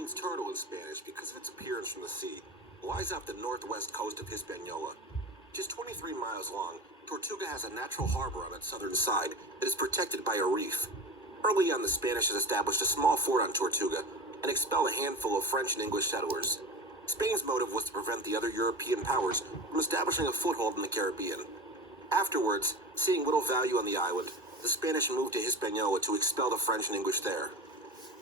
means turtle in Spanish because of its appearance from the sea. It lies off the northwest coast of Hispaniola. Just 23 miles long, Tortuga has a natural harbor on its southern side that is protected by a reef. Early on, the Spanish had established a small fort on Tortuga and expelled a handful of French and English settlers. Spain's motive was to prevent the other European powers from establishing a foothold in the Caribbean. Afterwards, seeing little value on the island, the Spanish moved to Hispaniola to expel the French and English there.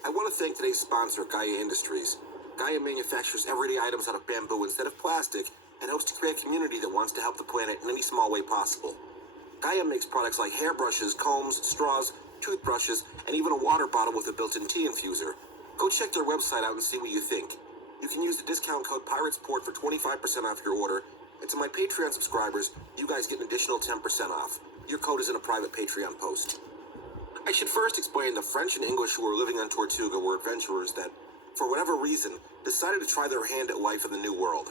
I want to thank today's sponsor, Gaia Industries. Gaia manufactures everyday items out of bamboo instead of plastic and hopes to create a community that wants to help the planet in any small way possible. Gaia makes products like hairbrushes, combs, straws, toothbrushes, and even a water bottle with a built-in tea infuser. Go check their website out and see what you think. You can use the discount code PIRATESPORT for 25% off your order, and to my Patreon subscribers, you guys get an additional 10% off. Your code is in a private Patreon post. I should first explain the French and English who were living on Tortuga were adventurers that, for whatever reason, decided to try their hand at life in the New World.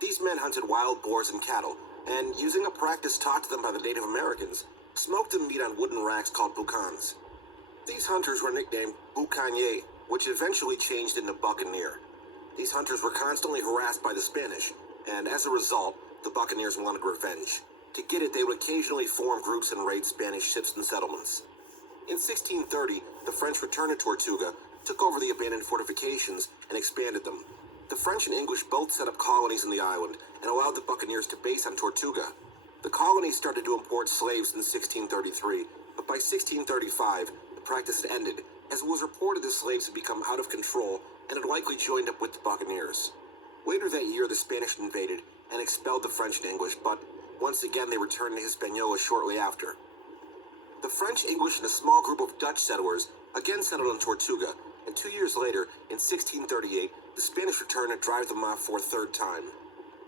These men hunted wild boars and cattle, and using a practice taught to them by the Native Americans, smoked the meat on wooden racks called boucans. These hunters were nicknamed Buccaneers, which eventually changed into Buccaneer. These hunters were constantly harassed by the Spanish, and as a result, the Buccaneers wanted revenge. To get it, they would occasionally form groups and raid Spanish ships and settlements. In 1630, the French returned to Tortuga, took over the abandoned fortifications, and expanded them. The French and English both set up colonies in the island and allowed the Buccaneers to base on Tortuga. The colonies started to import slaves in 1633, but by 1635, the practice had ended, as it was reported the slaves had become out of control and had likely joined up with the Buccaneers. Later that year, the Spanish invaded and expelled the French and English, but once again they returned to Hispaniola shortly after. The French, English, and a small group of Dutch settlers again settled in Tortuga, and 2 years later, in 1638, the Spanish returned to drive them off for a third time.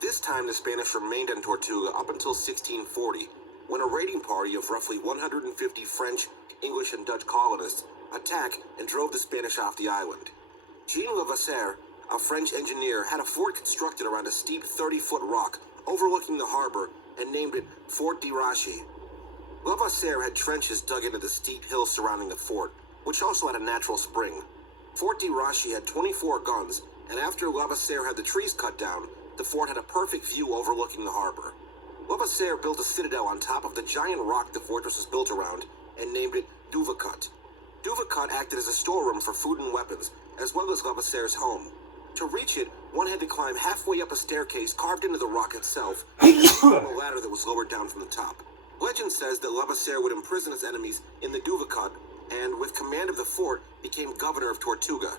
This time, the Spanish remained on Tortuga up until 1640, when a raiding party of roughly 150 French, English, and Dutch colonists attacked and drove the Spanish off the island. Jean Levasseur, a French engineer, had a fort constructed around a steep 30-foot rock overlooking the harbor and named it Fort de Rache. Levasseur had trenches dug into the steep hill surrounding the fort, which also had a natural spring. Fort de Rache had 24 guns, and after Levasseur had the trees cut down, the fort had a perfect view overlooking the harbor. Levasseur built a citadel on top of the giant rock the fortress was built around and named it Duvacut. Duvacut acted as a storeroom for food and weapons, as well as Levasseur's home. To reach it, one had to climb halfway up a staircase carved into the rock itself, and a ladder that was lowered down from the top. Legend says that Levasseur would imprison his enemies in the Duvacut, and with command of the fort, became governor of Tortuga.